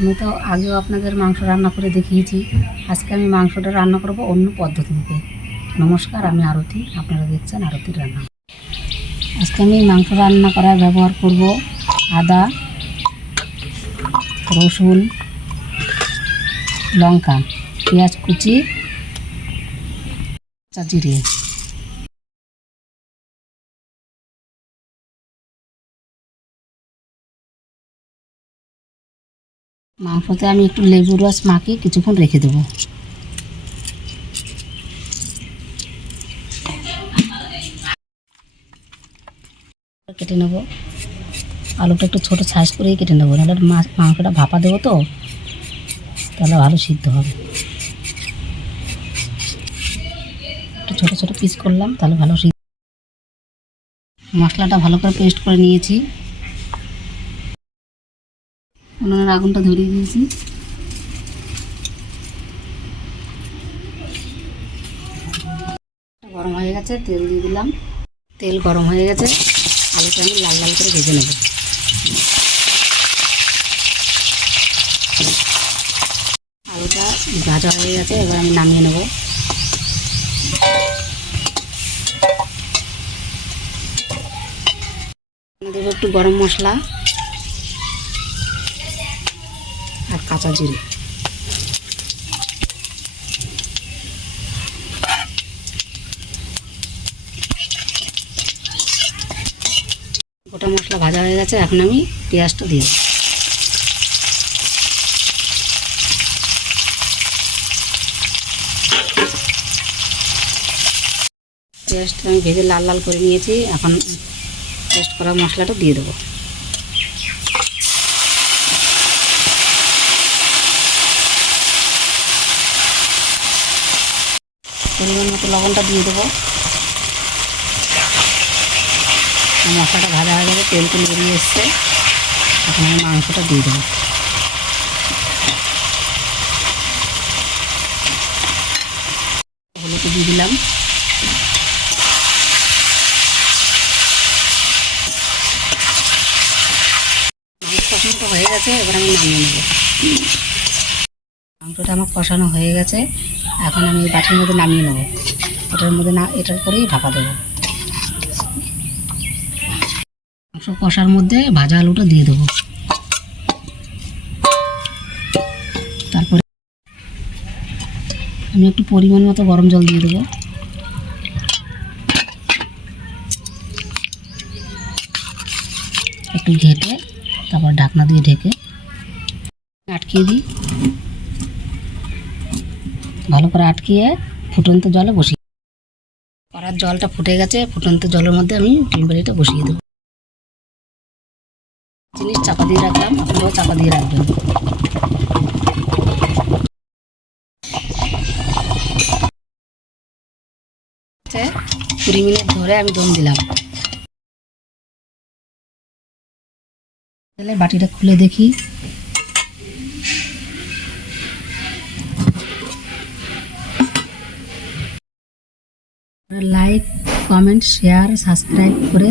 আমি তো আগেও আপনাদের মাংস রান্না করে দেখিয়েছি। আজকে আমি মাংসটা রান্না করব অন্য পদ্ধতিতে। নমস্কার, আমি আরতি, আপনারা দেখছেন আরতির রান্না। আজকে আমি মাংস রান্না করার ব্যবহার করব আদা, রসুন, লঙ্কা, পেঁয়াজ কুচি, জিরে। মাংসতে আমি একটু লেবুর রস মাখিয়ে কিছুক্ষণ রেখে দেবো। কেটে নেব, আলুটা একটু ছোটো সাইজ করেই কেটে নেবো, নাহলে মাংসটা ভাপা দেবো তো, তাহলে ভালো সিদ্ধ হবে। একটু ছোটো ছোটো পিস করলাম, তাহলে ভালো সিদ্ধ। মশলাটা ভালো করে পেস্ট করে নিয়েছি। উনুনের আগুনটা ধরিয়ে দিয়েছি। গরম হয়ে গেছে, তেল দিয়ে দিলাম। তেল গরম হয়ে গেছে, আলুটা আমি লাল লাল করে ভেজে নেব। আলুটা ভাজা হয়ে গেছে, এবার আমি নামিয়ে নেব। দেবো একটু গরম মশলা আর কাঁচা জিরে। গোটা মশলা ভাজা হয়ে গেছে, এখন আমি পেঁয়াজটা দিয়ে দেব। পেঁয়াজটা আমি ভেজে লাল লাল করে নিয়েছি, এখন পেস্ট করা মশলাটা দিয়ে দেবো। পরিমাণ মতো লবণটা দিয়ে দেবো। মশলাটা ভাজা হয়ে গেছে, তেল তেল বেরিয়ে এসছে, এখন আমি মাংসটা দিয়ে দেবো। হলুদ দিয়ে দিলাম। মাংস কষানো হয়ে গেছে, এবার আমি নামিয়ে নেব। মাংসটা আমার কষানো হয়ে গেছে, এখন আমি এই বাটির মধ্যে নামিয়ে নেব। এটার মধ্যে এটার করেই ভাপা দেবো। মাংস কষার মধ্যে ভাজা আলুটা দিয়ে দেবো। তারপরে আমি একটু পরিমাণ মতো গরম জল দিয়ে দেবো। একটু ঘেটে তারপর ঢাকনা দিয়ে ঢেকে আটকিয়ে দিই। ভালো করে আটকিয়ে ফুটন্ত জলে বসিয়ে, কড়ার জলটা ফুটে গেছে, ফুটন্ত জলের মধ্যে আমি ডিম বাড়িটা বসিয়ে দেবো। জিনিস চাপা দিয়ে রাখলাম, আপনারাও চাপা দিয়ে রাখবেন। 20 মিনিট ধরে আমি দম দিলাম। তাহলে বাটিটা খুলে দেখি। লাইক, কমেন্ট, শেয়ার, সাবস্ক্রাইব করে